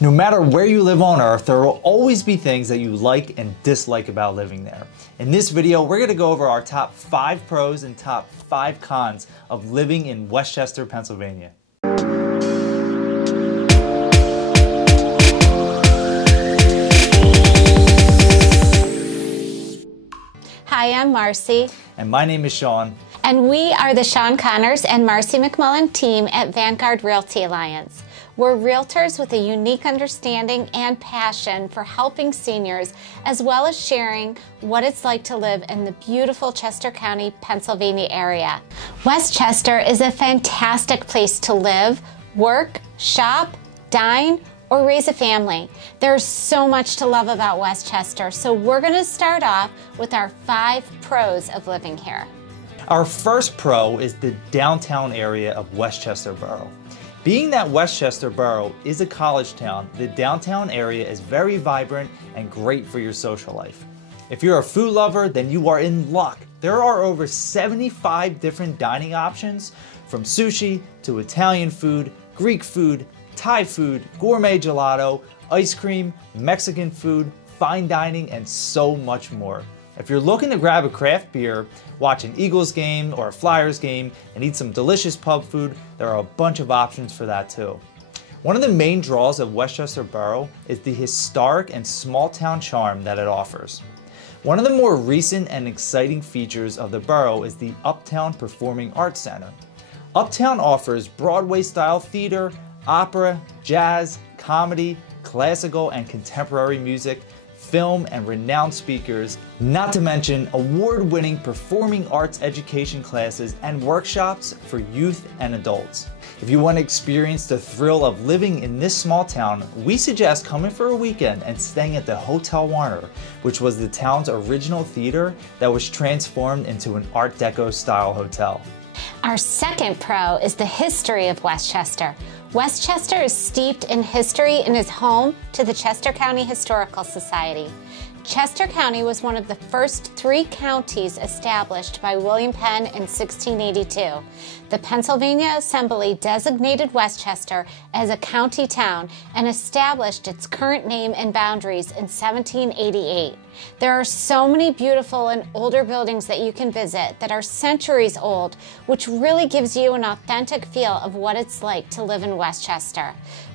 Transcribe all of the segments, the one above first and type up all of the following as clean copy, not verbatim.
No matter where you live on Earth, there will always be things that you like and dislike about living there. In this video, we're going to go over our top 5 pros and top 5 cons of living in Westchester, Pennsylvania. Hi, I'm Marcy. And my name is Shawn. And we are the Shawn Connors and Marcy McMullen team at VRA Realty Alliance. We're realtors with a unique understanding and passion for helping seniors, as well as sharing what it's like to live in the beautiful Chester County, Pennsylvania area. Westchester is a fantastic place to live, work, shop, dine, or raise a family. There's so much to love about Westchester, so we're going to start off with our 5 pros of living here. Our first pro is the downtown area of Westchester Borough. Being that Westchester Borough is a college town, the downtown area is very vibrant and great for your social life. If you're a food lover, then you are in luck. There are over 75 different dining options, from sushi to Italian food, Greek food, Thai food, gourmet gelato, ice cream, Mexican food, fine dining, and so much more. If you're looking to grab a craft beer, watch an Eagles game or a Flyers game, and eat some delicious pub food, there are a bunch of options for that too. One of the main draws of Westchester Borough is the historic and small town charm that it offers. One of the more recent and exciting features of the borough is the Uptown Performing Arts Center. Uptown offers Broadway-style theater, opera, jazz, comedy, classical and contemporary music, film, and renowned speakers, not to mention award-winning performing arts education classes and workshops for youth and adults. If you want to experience the thrill of living in this small town, we suggest coming for a weekend and staying at the Hotel Warner, which was the town's original theater that was transformed into an Art Deco style hotel. Our second pro is the history of Westchester. Westchester is steeped in history and is home to the Chester County Historical Society. Chester County was one of the first 3 counties established by William Penn in 1682. The Pennsylvania Assembly designated Westchester as a county town and established its current name and boundaries in 1788. There are so many beautiful and older buildings that you can visit that are centuries old, which really gives you an authentic feel of what it's like to live in Westchester.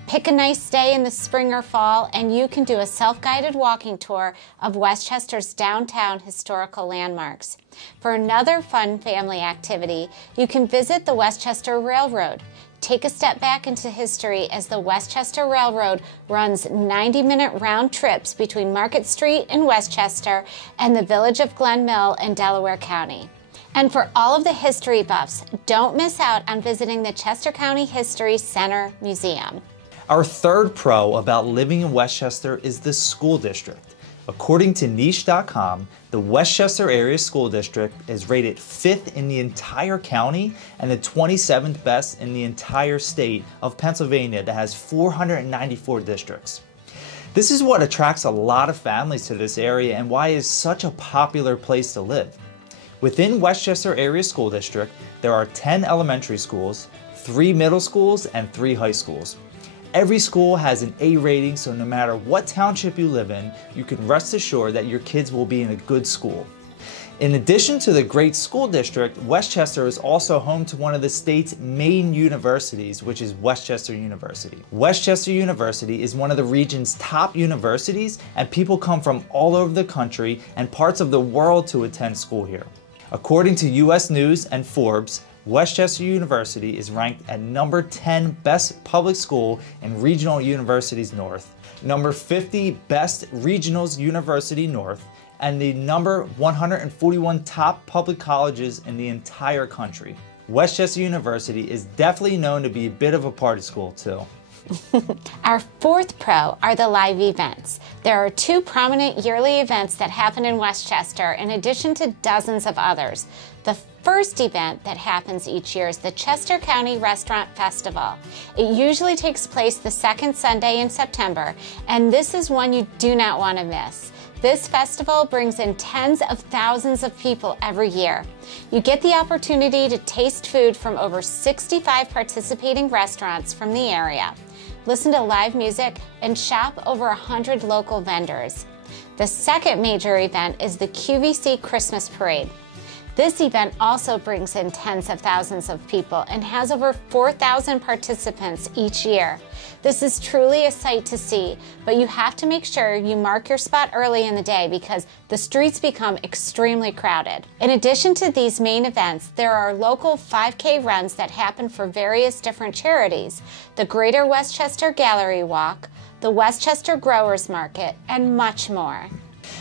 Pick a nice day in the spring or fall and you can do a self-guided walking tour of Westchester's downtown historical landmarks. For another fun family activity, you can visit the Westchester Railroad. Take a step back into history as the Westchester Railroad runs 90-minute round trips between Market Street in Westchester and the village of Glen Mill in Delaware County. And for all of the history buffs, don't miss out on visiting the Chester County History Center Museum. Our third pro about living in Westchester is the school district. According to niche.com, the Westchester Area School District is rated 5th in the entire county and the 27th best in the entire state of Pennsylvania that has 494 districts. This is what attracts a lot of families to this area and why it is such a popular place to live. Within Westchester Area School District, there are 10 elementary schools, 3 middle schools, and 3 high schools. Every school has an A rating, so no matter what township you live in, you can rest assured that your kids will be in a good school. In addition to the great school district, Westchester is also home to one of the state's main universities, which is Westchester University. Westchester University is one of the region's top universities, and people come from all over the country and parts of the world to attend school here. According to US News and Forbes, Westchester University is ranked at number 10 best public school in Regional Universities North, number 50 best Regionals University North, and the number 141 top public colleges in the entire country. Westchester University is definitely known to be a bit of a party school too. Our fourth pro are the live events. There are 2 prominent yearly events that happen in Westchester in addition to dozens of others. The first event that happens each year is the Chester County Restaurant Festival. It usually takes place the 2nd Sunday in September, and this is one you do not want to miss. This festival brings in tens of thousands of people every year. You get the opportunity to taste food from over 65 participating restaurants from the area. listen to live music, and shop over 100 local vendors. The second major event is the QVC Christmas Parade. This event also brings in tens of thousands of people and has over 4,000 participants each year. This is truly a sight to see, but you have to make sure you mark your spot early in the day because the streets become extremely crowded. In addition to these main events, there are local 5K runs that happen for various different charities, the Greater Westchester Gallery Walk, the Westchester Growers Market, and much more.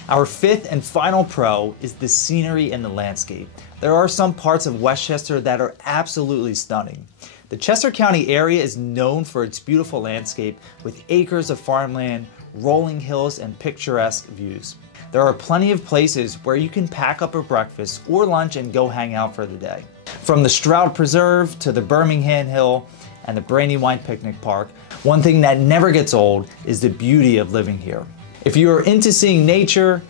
Our fifth and final pro is the scenery and the landscape. There are some parts of Westchester that are absolutely stunning. The Chester County area is known for its beautiful landscape with acres of farmland, rolling hills, and picturesque views. There are plenty of places where you can pack up a breakfast or lunch and go hang out for the day. From the Stroud Preserve to the Birmingham Hill and the Brandywine Picnic Park, one thing that never gets old is the beauty of living here. If you are into seeing nature,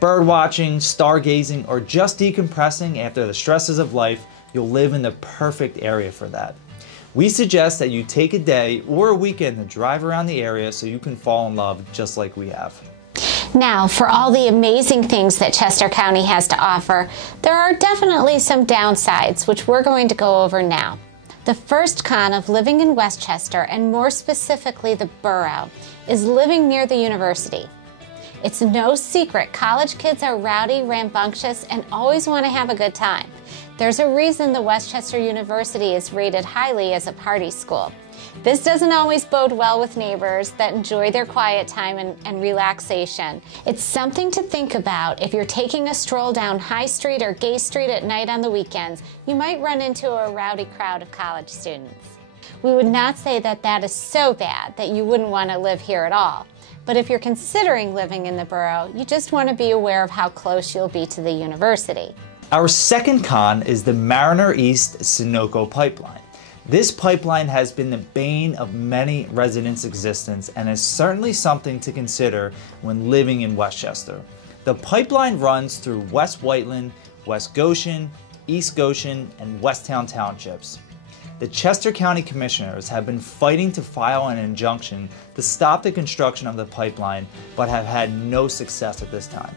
bird watching, stargazing, or just decompressing after the stresses of life, you'll live in the perfect area for that. We suggest that you take a day or a weekend to drive around the area so you can fall in love just like we have. Now, for all the amazing things that Chester County has to offer, there are definitely some downsides, which we're going to go over now. The first con of living in Westchester, and more specifically the borough, is living near the university. It's no secret college kids are rowdy, rambunctious, and always want to have a good time. There's a reason the Westchester University is rated highly as a party school. This doesn't always bode well with neighbors that enjoy their quiet time and relaxation. It's something to think about if you're taking a stroll down High Street or Gay Street at night on the weekends. You might run into a rowdy crowd of college students. We would not say that that is so bad that you wouldn't want to live here at all. But if you're considering living in the borough, you just want to be aware of how close you'll be to the university. Our second con is the Mariner East Sunoco pipeline. This pipeline has been the bane of many residents' existence and is certainly something to consider when living in Westchester. The pipeline runs through West Whiteland, West Goshen, East Goshen, and Westtown townships. The Chester County Commissioners have been fighting to file an injunction to stop the construction of the pipeline, but have had no success at this time.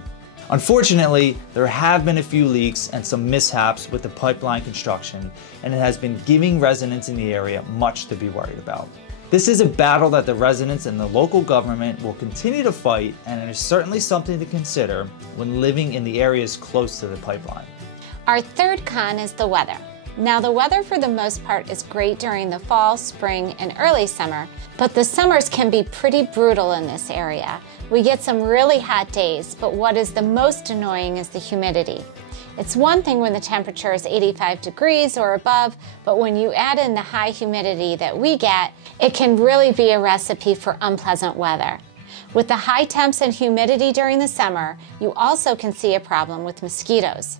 Unfortunately, there have been a few leaks and some mishaps with the pipeline construction, and it has been giving residents in the area much to be worried about. This is a battle that the residents and the local government will continue to fight, and it is certainly something to consider when living in the areas close to the pipeline. Our third con is the weather. Now, the weather for the most part is great during the fall, spring, and early summer, but the summers can be pretty brutal in this area. We get some really hot days, but what is the most annoying is the humidity. It's one thing when the temperature is 85 degrees or above, but when you add in the high humidity that we get, it can really be a recipe for unpleasant weather. With the high temps and humidity during the summer, you also can see a problem with mosquitoes.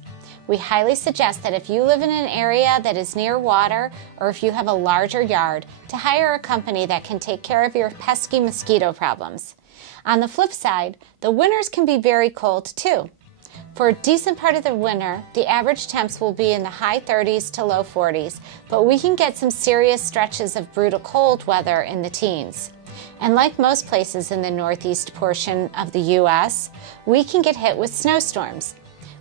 We highly suggest that if you live in an area that is near water or if you have a larger yard, to hire a company that can take care of your pesky mosquito problems. On the flip side, the winters can be very cold too. For a decent part of the winter, the average temps will be in the high 30s to low 40s, but we can get some serious stretches of brutal cold weather in the teens. And like most places in the northeast portion of the U.S., we can get hit with snowstorms.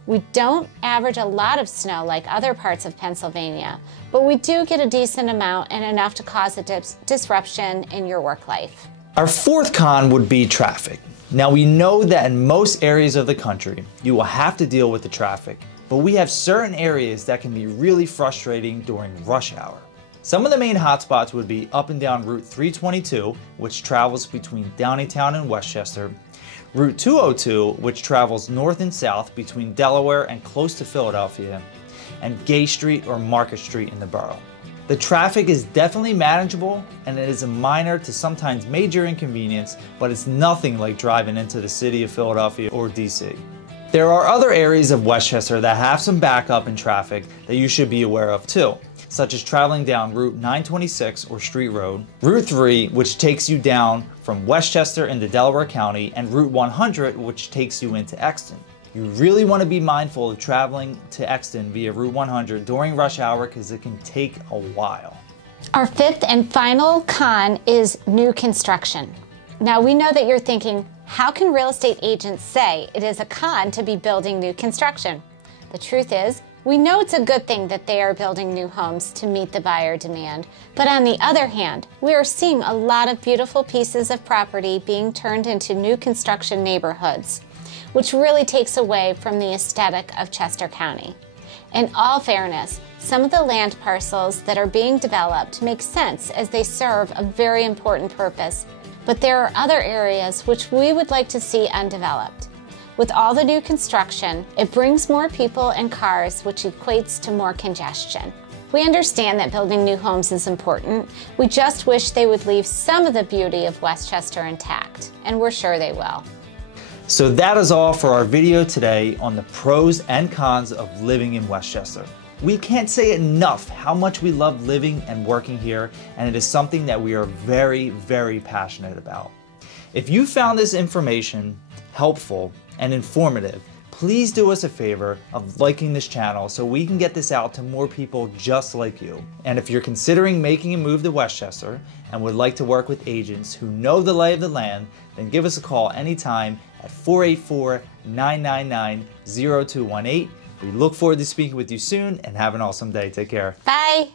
We don't average a lot of snow like other parts of Pennsylvania, but we do get a decent amount and enough to cause a disruption in your work life. Our fourth con would be traffic. Now, we know that in most areas of the country, you will have to deal with the traffic, but we have certain areas that can be really frustrating during rush hour. Some of the main hotspots would be up and down Route 322, which travels between Downingtown and Westchester, Route 202, which travels north and south between Delaware and close to Philadelphia, and Gay Street or Market Street in the borough. The traffic is definitely manageable, and it is a minor to sometimes major inconvenience, but it's nothing like driving into the city of Philadelphia or DC. There are other areas of Westchester that have some backup in traffic that you should be aware of too, such as traveling down Route 926 or Street Road, Route 3, which takes you down from Westchester into Delaware County, and Route 100, which takes you into Exton. You really want to be mindful of traveling to Exton via Route 100 during rush hour because it can take a while. Our fifth and final con is new construction. Now we know that you're thinking, how can real estate agents say it is a con to be building new construction? The truth is, we know it's a good thing that they are building new homes to meet the buyer demand. But on the other hand, we are seeing a lot of beautiful pieces of property being turned into new construction neighborhoods, which really takes away from the aesthetic of Chester County. In all fairness, some of the land parcels that are being developed make sense as they serve a very important purpose, but there are other areas which we would like to see undeveloped. With all the new construction, it brings more people and cars, which equates to more congestion. We understand that building new homes is important. We just wish they would leave some of the beauty of Westchester intact, and we're sure they will. So that is all for our video today on the pros and cons of living in Westchester. We can't say enough how much we love living and working here, and it is something that we are very, very passionate about. If you found this information helpful and informative, please do us a favor of liking this channel so we can get this out to more people just like you. And if you're considering making a move to Westchester and would like to work with agents who know the lay of the land, then give us a call anytime at 484-999-0218. We look forward to speaking with you soon, and have an awesome day. Take care. Bye.